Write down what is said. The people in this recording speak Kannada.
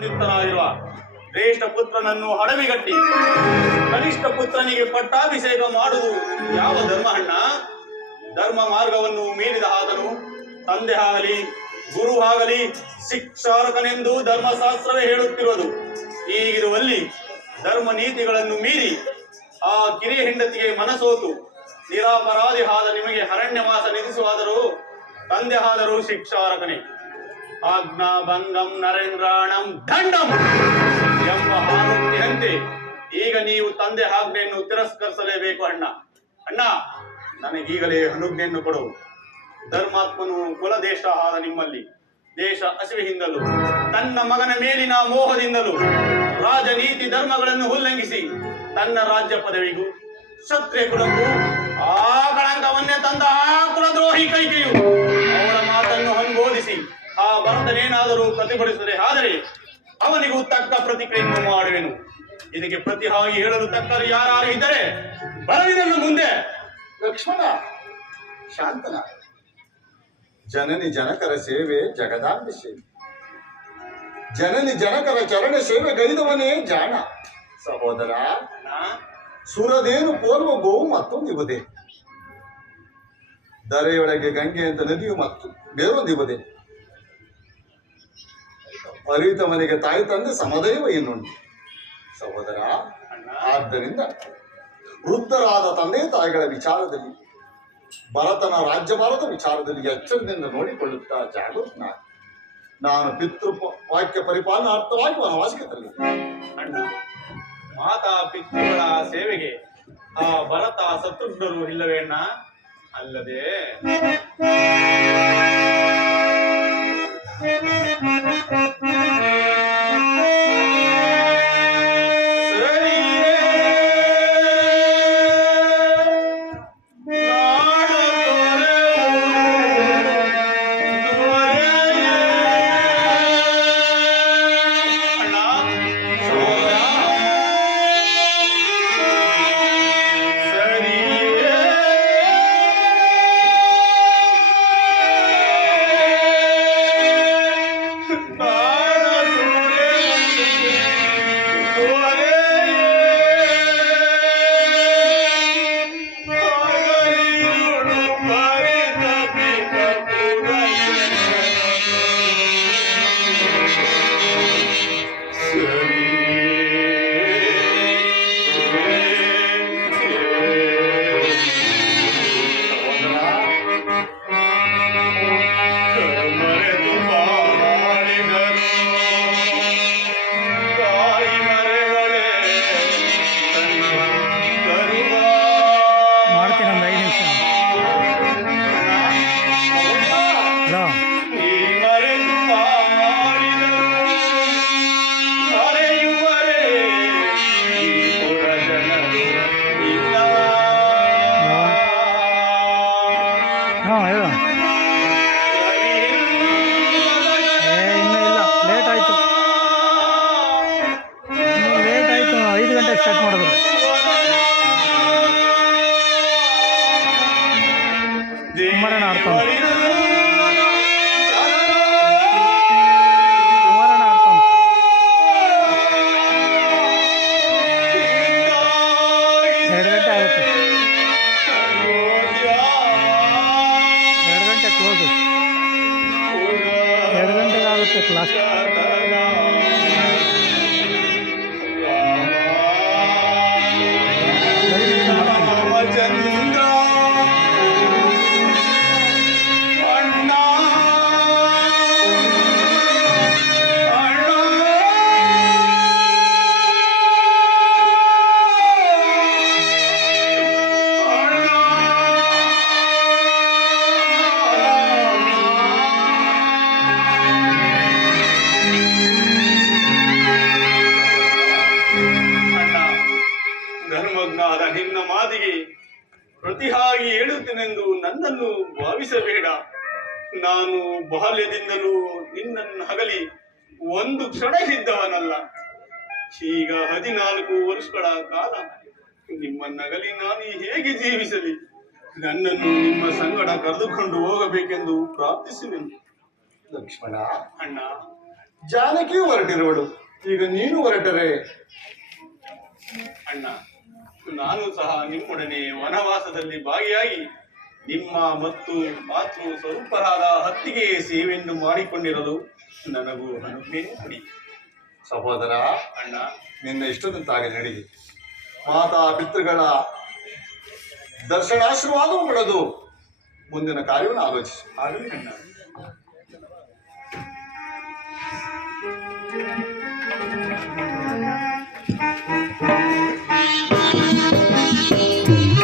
ನಿಯುಕ್ತನಾಗಿರುವ ಶ್ರೇಷ್ಠ ಪುತ್ರನನ್ನು ಹಡವಿಗಟ್ಟಿ ಕನಿಷ್ಠ ಪುತ್ರನಿಗೆ ಪಟ್ಟಾಭಿಷೇಕ ಮಾಡುವುದು ಯಾವ ಧರ್ಮ ಅಣ್ಣ? ಧರ್ಮ ಮಾರ್ಗವನ್ನು ಮೀರಿದ ಆತನು ತಂದೆ ಆಗಲಿ ಗುರು ಆಗಲಿ ಶಿಕ್ಷಾರ್ಹನೆಂದು ಧರ್ಮಶಾಸ್ತ್ರವೇ ಹೇಳುತ್ತಿರುವುದು. ಹೀಗಿರುವಲ್ಲಿ ಧರ್ಮ ನೀತಿಗಳನ್ನು ಮೀರಿ ಆ ಕಿರಿಯ ಹೆಂಡತಿಗೆ ಮನಸೋತು ನಿರಾಪರಾಧಿ ಆದ ನಿಮಗೆ ಅರಣ್ಯವಾಸ ವಿಧಿಸುವಾದರೂ ತಂದೆ ಆದರೂ ಶಿಕ್ಷಾರ್ಹನೇ. ಆಜ್ಞಾ ಭಂಗಂ ನರೇಂದ್ರಾಣಂ ದಂಡಂ ಎಂಬ ಆರೋಗ್ಯಂತೆ ಈಗ ನೀವು ತಂದೆ ಆಜ್ಞೆಯನ್ನು ತಿರಸ್ಕರಿಸಲೇಬೇಕು ಅಣ್ಣ. ಅಣ್ಣ, ನನಗೀಗಲೇ ಅನುಜ್ಞೆಯನ್ನು ಕೊಡು. ಧರ್ಮಾತ್ಮನು ಕುಲದೇಶ ಆದ ನಿಮ್ಮಲ್ಲಿ ದೇಶ ಹಸಿವೆಯಿಂದಲೂ ತನ್ನ ಮಗನ ಮೇಲಿನ ಮೋಹದಿಂದಲೂ ರಾಜನೀತಿ ಧರ್ಮಗಳನ್ನು ಉಲ್ಲಂಘಿಸಿ ತನ್ನ ರಾಜ್ಯ ಪದವಿಗೂ ಕ್ಷತ್ರಿಯ ಕುಲಕ್ಕೂ ಆ ಕಳಂಕವನ್ನೇ ತಂದ ಆ ಕುಲದ್ರೋಹಿ ಕೈಕೆಯು ಅವರ ಮಾತನ್ನು ಅನುಮೋದಿಸಿ ಆ ಭರತನೇನಾದರೂ ಪ್ರತಿಭಟಿಸದೆ ಆದರೆ ಅವನಿಗೂ ತಕ್ಕ ಪ್ರತಿಕ್ರಿಯೆಯನ್ನು ಮಾಡುವೆನು. ಇದಕ್ಕೆ ಪ್ರತಿಯಾಗಿ ಹೇಳಲು ತಕ್ಕರು ಯಾರು ಇದ್ದರೆ ಬರವಿರಲು ಮುಂದೆ. ಲಕ್ಷ್ಮಣ, ಶಾಂತನ. ಜನನಿ ಜನಕರ ಸೇವೆ ಜಗದಾಂಬೆ ಸೇವೆ. ಜನನಿ ಜನಕರ ಚರಣ ಸೇವೆ ಗೈದವನೇ ಜಾಣ. ಸಹೋದರ, ಸುರದೇನು ಪೋಲ್ವ ಗೋವು ಮತ್ತೊಂದಿವದೆ, ಧರೆಯೊಳಗೆ ಗಂಗೆ ಅಂತ ನದಿಯು ಮತ್ತು ಬೇರೊಂದಿವದೆ, ಅರಿತವನಿಗೆ ತಾಯಿ ತಂದೆ ಸಮದೈವ ಎನ್ನುಂಟು. ಸಹೋದರ, ಆದ್ದರಿಂದ ವೃದ್ಧರಾದ ತಂದೆ ತಾಯಿಗಳ ವಿಚಾರದಲ್ಲಿ, ಭರತನ ರಾಜ್ಯಭಾರದ ವಿಚಾರದಲ್ಲಿ ಎಚ್ಚರದಿಂದ ನೋಡಿಕೊಳ್ಳುತ್ತಾ ಜಾಗೃತನ ನಾನು ಪಿತೃ ವಾಕ್ಯ ಪರಿಪಾಲನಾರ್ಥವಾಗಿ ವನವಾಸಕ್ಕೆ ತರಲಿದ್ದೆ. ಅಣ್ಣ, ಮಾತಾ ಪಿತೃಗಳ ಸೇವೆಗೆ ಆ ಭರತ ಶತ್ರುಘ್ನರು ಇಲ್ಲವೇ ಅಣ್ಣ? ಅಲ್ಲದೆ ಸ್ಟಾರ್ಟ್ ಮಾಡಿದ್ರು. ಕುಮಾರಣ್ಣ ಆಡ್ತಾನೆ, ಕುಮಾರಣ್ಣ ಆಡ್ತಾನೆ. 2 ಗಂಟೆ ಆಗುತ್ತೆ, 2 ಗಂಟೆ ಕ್ಲೋಸು, 2 ಗಂಟೆಗೆ ಆಗುತ್ತೆ ಕ್ಲಾಸ್. ಧರ್ಮಜ್ಞಾದ ನಿನ್ನ ಮಾತಿಗೆ ಪ್ರತಿಯಾಗಿ ಹೇಳುತ್ತೇನೆಂದು ನನ್ನನ್ನು ಭಾವಿಸಬೇಡ. ನಾನು ಬಾಲ್ಯದಿಂದಲೂ ನಿನ್ನನ್ನು ಹಗಲಿ ಒಂದು ಕ್ಷಣ ಇದ್ದವನಲ್ಲ. ಈಗ 14 ವರ್ಷಗಳ ಕಾಲ ನಿಮ್ಮನ್ನಗಲಿ ನಾನು ಹೇಗೆ ಜೀವಿಸಲಿ? ನನ್ನನ್ನು ನಿಮ್ಮ ಸಂಗಡ ಕರೆದುಕೊಂಡು ಹೋಗಬೇಕೆಂದು ಪ್ರಾರ್ಥಿಸುವೆನು. ಲಕ್ಷ್ಮಣ, ಅಣ್ಣ, ಜಾನಕಿಯೂ ಹೊರಟಿರುವಳು. ಈಗ ನೀನು ಹೊರಟರೆ ಅಣ್ಣ, ನಾನು ಸಹ ನಿಮ್ಮೊಡನೆ ವನವಾಸದಲ್ಲಿ ಭಾಗಿಯಾಗಿ ನಿಮ್ಮ ಮತ್ತು ಮಾತೃ ಸ್ವರೂಪರಾದ ಹತ್ತಿಗೆ ಸೇವೆಯನ್ನು ಮಾಡಿಕೊಂಡಿರಲು ನನಗೂ ಅನುಜ್ಞೆ ಕೊಡಿ. ಸಹೋದರ, ಅಣ್ಣ, ನಿನ್ನ ಇಷ್ಟದಂತಾಗಿ ನಡಿ. ಮಾತಾ ಪಿತೃಗಳ ದರ್ಶನಾಶೀರ್ವಾದವು ಪಡೆದು ಮುಂದಿನ ಕಾರ್ಯವನ್ನು ಆಲೋಚಿಸು. ಆಗಲಿ ಅಣ್ಣ.